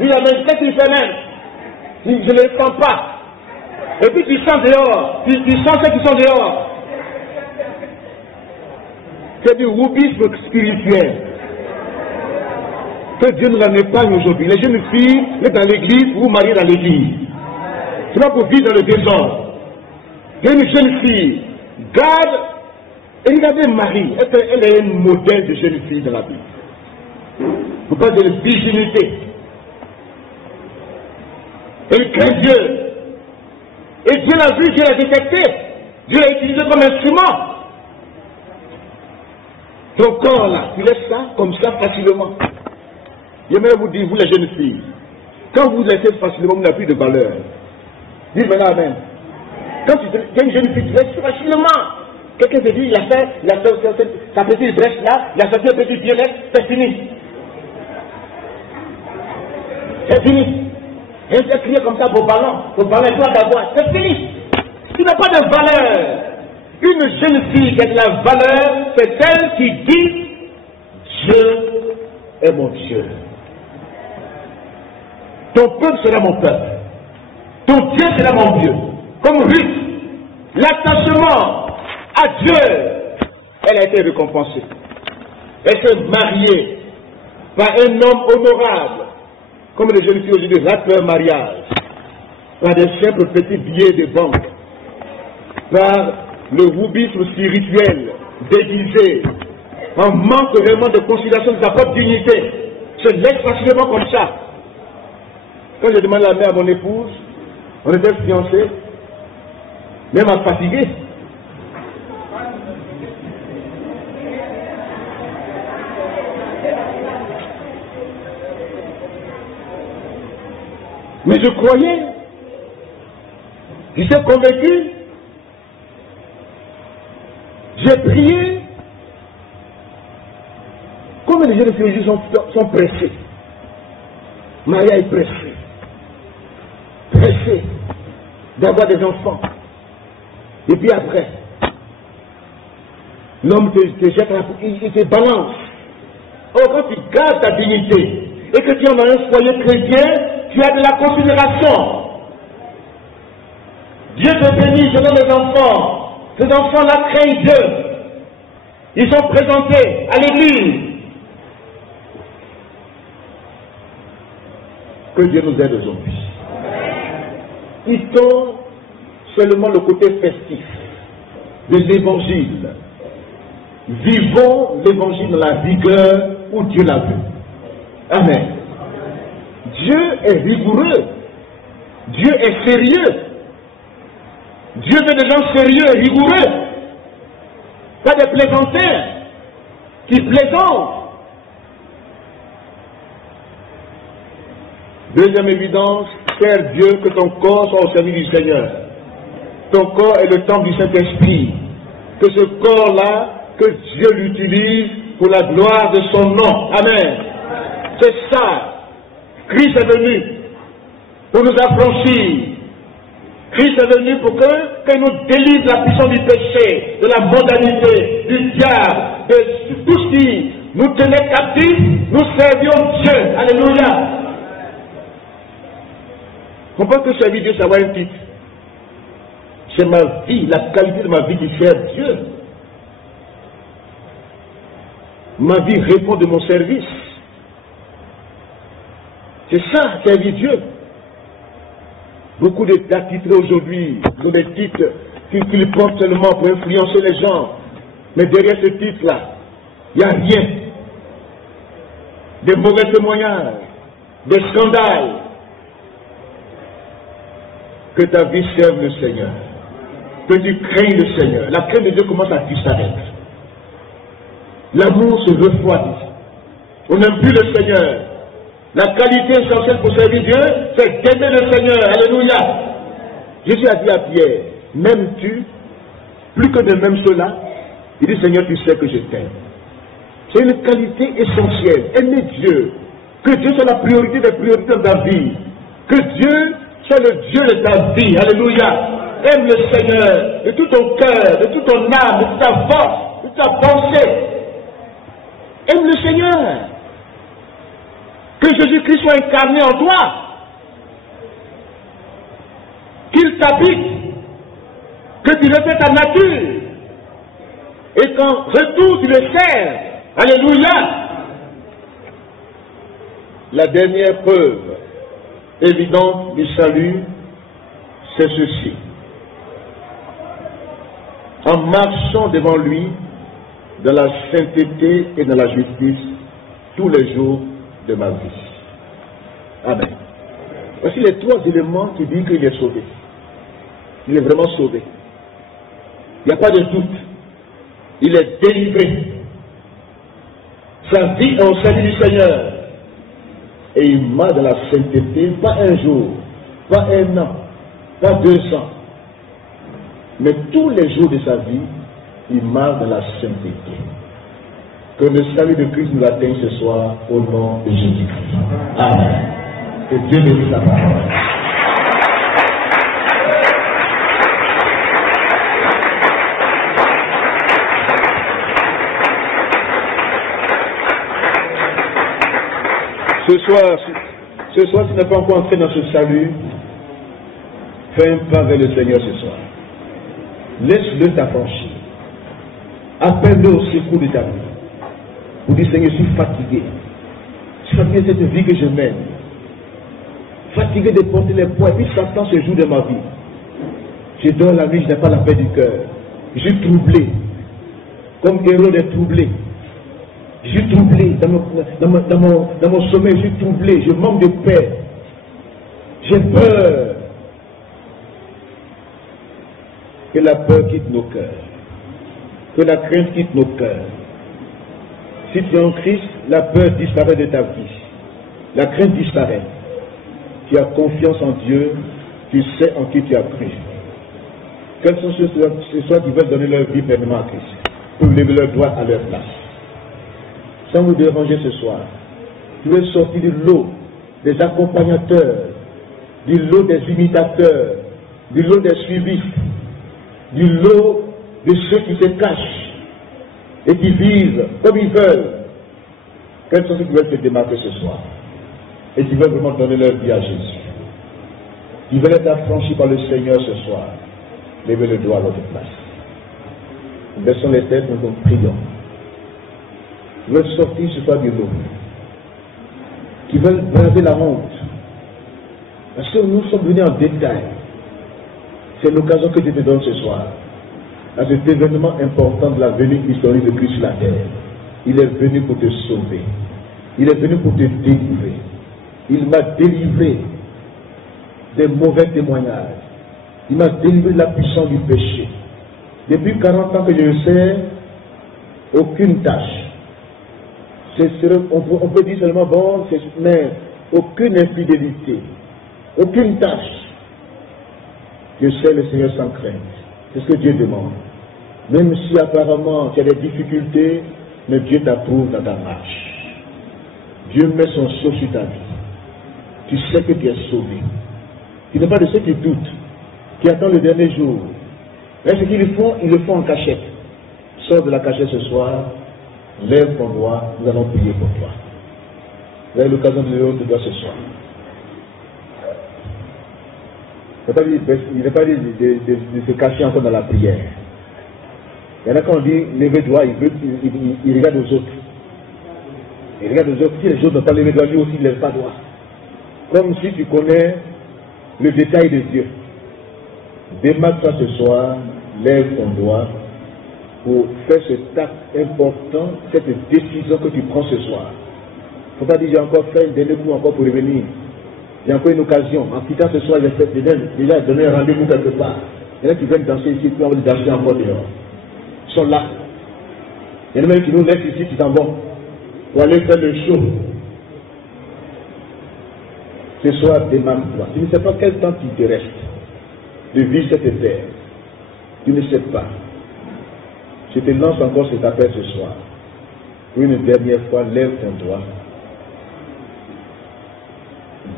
Il a même, qu'est-ce qu'il fait même? Je ne les sens pas. Et puis tu sens dehors, tu sens ceux qui sont dehors. C'est du woubisme spirituel. Que Dieu nous en épargne aujourd'hui. Les jeunes filles, vous êtes dans l'église, vous vous mariez dans l'église. C'est pas pour vivre dans le désordre. Il y a une jeune fille, garde, et regardez Marie, elle est un modèle de jeune fille dans la Bible. Vous parlez de virginité. Il craint Dieu. Et Dieu l'a vu, Dieu l'a détecté. Dieu l'a utilisé comme instrument. Ton corps là, tu laisses ça comme ça facilement. J'aimerais vous dire, vous les jeunes filles, quand vous laissez facilement, vous n'avez plus de valeur. Dites maintenant Amen. Quand tu es une jeune fille, tu laisses facilement. Quelqu'un te dit, il a fait sa petite brèche là, il a sorti un petit pied là, c'est fini. C'est fini. Et tu as crié comme ça pour ballon est toi d'avoir. C'est fini. Tu n'as pas de valeur. Une jeune fille qui a de la valeur, c'est elle qui dit Dieu est mon Dieu. Ton peuple sera mon peuple. Ton Dieu sera mon Dieu. Comme Ruth, l'attachement à Dieu, elle a été récompensée. Elle s'est mariée par un homme honorable. Comme les jeunes filles aujourd'hui ratent leur mariage par des simples petits billets de banque, par le roubisme spirituel déguisé, en manque vraiment de considération de sa propre dignité. Se laisse facilement comme ça. Quand j'ai demandé la main à mon épouse, on était fiancés, même à fatiguer. Mais je croyais, j'étais convaincu, j'ai prié. Comme les jeunes filles sont pressés. Maria est pressée. Pressée d'avoir des enfants. Et puis après, l'homme te jette, il te balance. Or, quand tu gardes ta dignité et que tu es dans un foyer chrétien, tu as de la considération. Dieu te bénit, je donne des enfants. Ces enfants-là craignent Dieu. Ils sont présentés à l'église. Que Dieu nous aide aujourd'hui. Quittons seulement le côté festif de l'évangile. Vivons l'évangile dans la rigueur où Dieu l'a vu. Amen. Dieu est rigoureux. Dieu est sérieux. Dieu veut des gens sérieux et rigoureux. Pas des plaisantins qui plaisantent. Deuxième évidence, faire Dieu que ton corps soit au service du Seigneur. Ton corps est le temple du Saint-Esprit. Que ce corps-là, que Dieu l'utilise pour la gloire de son nom. Amen. C'est ça. Christ est venu pour nous affranchir. Christ est venu pour que nous délivre de la puissance du péché, de la mondanité, du diable, de tout ce qui nous tenait captifs. Nous servions Dieu. Alléluia. Comprends que servir Dieu, ça va un titre. C'est ma vie, la qualité de ma vie qui sert Dieu. Ma vie répond de mon service. C'est ça, servir Dieu. Beaucoup d'attitrés aujourd'hui, ont des titres qu'ils portent seulement pour influencer les gens. Mais derrière ce titre-là, il n'y a rien. Des mauvais témoignages, des scandales. Que ta vie serve le Seigneur. Que tu craignes le Seigneur. La crainte de Dieu commence à disparaître. L'amour se refroidit. On n'aime plus le Seigneur. La qualité essentielle pour servir Dieu, c'est d'aimer le Seigneur. Alléluia. Jésus a dit à Pierre, m'aimes-tu plus que de même cela? Il dit, Seigneur, tu sais que je t'aime. C'est une qualité essentielle. Aimer Dieu. Que Dieu soit la priorité des priorités de ta vie. Que Dieu soit le Dieu de ta vie. Alléluia. Aime le Seigneur de tout ton cœur, de toute ton âme, de toute ta force, de toute ta pensée. Aime le Seigneur. Que Jésus-Christ soit incarné en toi. Qu'il t'habite. Que tu refais ta nature. Et qu'en retour tu le sers. Alléluia. La dernière preuve évidente du salut, c'est ceci. En marchant devant lui dans la sainteté et dans la justice tous les jours de ma vie. Amen. Voici les trois éléments qui disent qu'il est sauvé. Il est vraiment sauvé. Il n'y a pas de doute. Il est délivré. Sa vie est au salut du Seigneur. Et il marche dans la sainteté, pas un jour, pas un an, pas 2 ans. Mais tous les jours de sa vie, il marche dans la sainteté. Que le salut de Christ nous atteigne ce soir au nom de Jésus-Christ. Amen. Que Dieu bénisse sa parole. Ce soir, si tu n'es pas encore entré dans ce salut, fais un pas vers le Seigneur ce soir. Laisse-le t'affranchir. Appelle-le au secours de ta vie. Pour dire, Seigneur, je suis fatigué. Je suis fatigué de cette vie que je mène. Fatigué de porter les poids. Et puis Satan se joue de ma vie. Je dors la nuit, je n'ai pas la paix du cœur. Je suis troublé. Comme Hérode est troublé. Je suis troublé dans mon sommeil, je suis troublé, je manque de paix. J'ai peur. Que la peur quitte nos cœurs. Que la crainte quitte nos cœurs. Si tu es en Christ, la peur disparaît de ta vie. La crainte disparaît. Tu as confiance en Dieu, tu sais en qui tu as cru. Quels sont ceux qui veulent donner leur vie pleinement à Christ, pour lever leurs doigts à leur place? Sans vous déranger ce soir, tu veux sortir du lot des accompagnateurs, du lot des imitateurs, du lot des suivistes, du lot de ceux qui se cachent et qui vivent comme ils veulent. Quels sont ceux qui veulent se démarquer ce soir et qui veulent vraiment donner leur vie à Jésus, qui veulent être affranchis par le Seigneur ce soir? Levez le doigt à votre place. Nous baissons les têtes, nous prions. Qui veulent sortir ce soir du lot, qui veulent braver la honte, parce que nous sommes venus en détail. C'est l'occasion que Dieu te donne ce soir, à cet événement important de la venue historique de Christ sur la terre. Il est venu pour te sauver, il est venu pour te délivrer. Il m'a délivré des mauvais témoignages, il m'a délivré de la puissance du péché. Depuis 40 ans que je le sais, aucune tâche. On peut dire seulement, bon, mais aucune infidélité, aucune tâche. Je sais le Seigneur sans crainte. C'est ce que Dieu demande. Même si apparemment tu as des difficultés, mais Dieu t'approuve dans ta marche. Dieu met son sceau sur ta vie. Tu sais que tu es sauvé. Tu n'es pas de ceux qui doutent, qui attendent le dernier jour. Mais ce qu'ils font, ils le font en cachette. Sors de la cachette ce soir. Lève ton doigt, nous allons prier pour toi. Vous avez l'occasion de lever ton doigt ce soir. Il n'est pas dit de se cacher encore dans la prière. Il y en a quand on dit lever doigt, il regarde aux autres. Il regarde aux autres. Si les autres n'ont pas levé doigt, lui aussi il ne lève pas doigt. Comme si tu connais le détail de Dieu. Démarque-toi ce soir, lève ton doigt, pour faire cet acte important, cette décision que tu prends ce soir. Il ne faut pas dire j'ai encore fait un dernier coup encore pour revenir. J'ai encore une occasion. En quittant ce soir, j'ai déjà donné un rendez-vous quelque part. Il y en a qui viennent danser ici, puis on va danser encore dehors. Ils sont là. Il y en a même qui nous laissent ici, qui s'en vont. Pour aller faire le show. Ce soir, démarque-toi. Tu ne sais pas quel temps il te reste de vivre cette terre. Tu ne sais pas. Je te lance encore cet appel ce soir. Pour une dernière fois, lève ton doigt.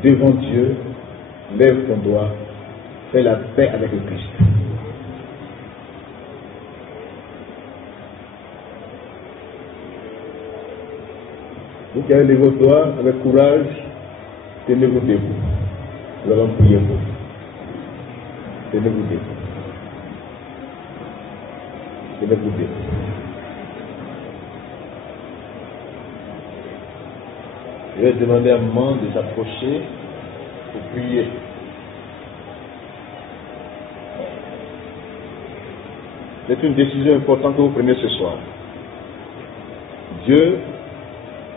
Devant Dieu, lève ton doigt. Fais la paix avec le Christ. Vous qui avez levé vos doigts avec courage, tenez-vous debout. Nous allons prier pour vous. Tenez-vous debout. Tenez-vous debout. Je vais demander à maman de s'approcher pour prier. C'est une décision importante que vous prenez ce soir. Dieu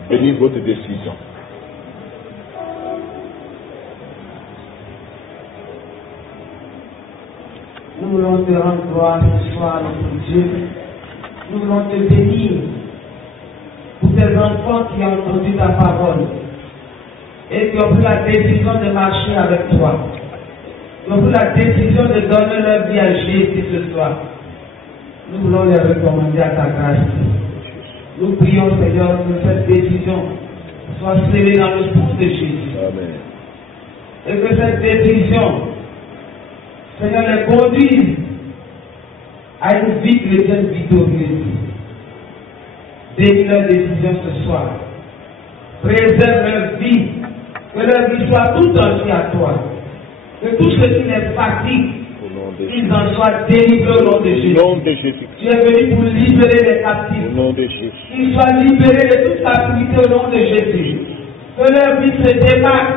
bénit votre décision. Nous voulons te rendre gloire ce soir, notre Dieu. Nous voulons te bénir pour tes enfants qui ont entendu ta parole et qui ont pris la décision de marcher avec toi. Qui ont pris la décision de donner leur vie à Jésus ce soir. Nous voulons les recommander à ta grâce. Nous prions, Seigneur, que cette décision soit scellée dans le sang de Jésus. Amen. Et que cette décision, Seigneur, les conduise à une vie chrétienne victorieuse. Bénis leur décision ce soir. Préserve leur vie. Que leur vie soit tout entière à toi. Que tout ce qui les fatigue, qu'ils en soient délivrés au nom de Jésus. Au nom de Jésus. Tu es venu pour libérer les captifs. Au nom de Jésus. Qu'ils soient libérés de toute captivité au nom de Jésus. Que leur vie se démarque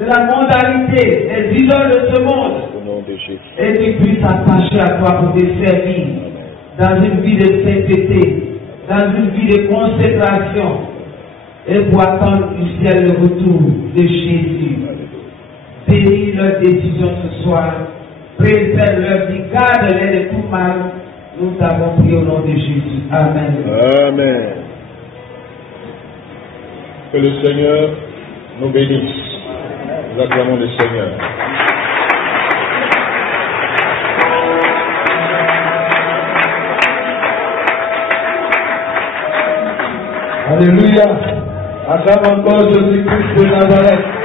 de la mondanité, des idoles de ce monde. Au nom de Jésus. Et qu'ils puissent s'attacher à toi pour te servir dans une vie de sainteté, dans une vie de consécration, et pour attendre du ciel le retour de Jésus. Bénis leur décision ce soir. Préserve leur vie, garde-les de tout mal. Nous t'avons prié au nom de Jésus. Amen. Amen. Que le Seigneur nous bénisse. Nous acclamons le Seigneur. Alléluia. Acclame encore Jésus-Christ de Nazareth.